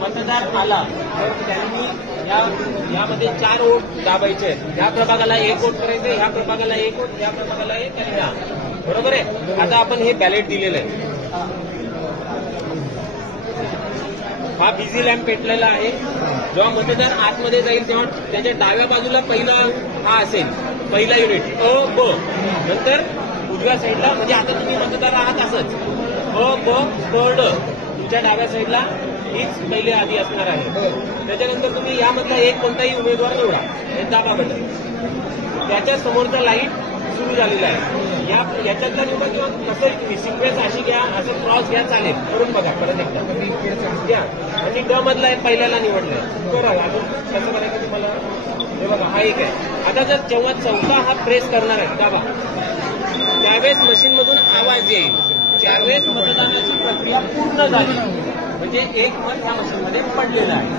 मतदार आला तर त्यांनी यामध्ये 4 वोट दाबायचे आहेत. ह्या प्रभागाला 1 वोट करायचं, ह्या प्रभागाला 1 वोट, ह्या प्रभागाला 1 आणि ह्या. बरोबर आहे. आता आपण हे बॅलेट दिलेलं आहे. हा बिझी लॅम्प पेटलेला आहे. जेव्हा मतदार आतमध्ये जाईल तेव्हा त्याच्या डाव्या बाजूला पहिला हा असेल, पहिला युनिट अ ब. नंतर उजव्या साईडला, म्हणजे आता तुम्ही मतदार आहात असंच अ ब क ड. तुमच्या डाव्या साईडला हीच पहिले आधी असणार आहे. त्याच्यानंतर तुम्ही यामधला एक कोणताही उमेदवार निवडा, हे दाबा बटन. त्याच्या समोरचा लाईट सुरू झालेला आहे. याच्यातला निवडा किंवा कसं सिक्वेन्स अशी घ्या, असं क्रॉस घ्या, चालेल. करून बघा परत एकदा घ्या. आणि ड मधला पहिल्याला निवडलाय करा. अजून कसं करायचं तुम्हाला हे बघा, हा एक आहे. आता जर जेव्हा चौथा हा प्रेस करणार आहे दाबा, त्यावेळेस मशीनमधून आवाज येईल. ज्यावेळेस मतदानाची प्रक्रिया पूर्ण झाली म्हणजे एक मत ह्या मशीनमध्ये पडलेलं आहे.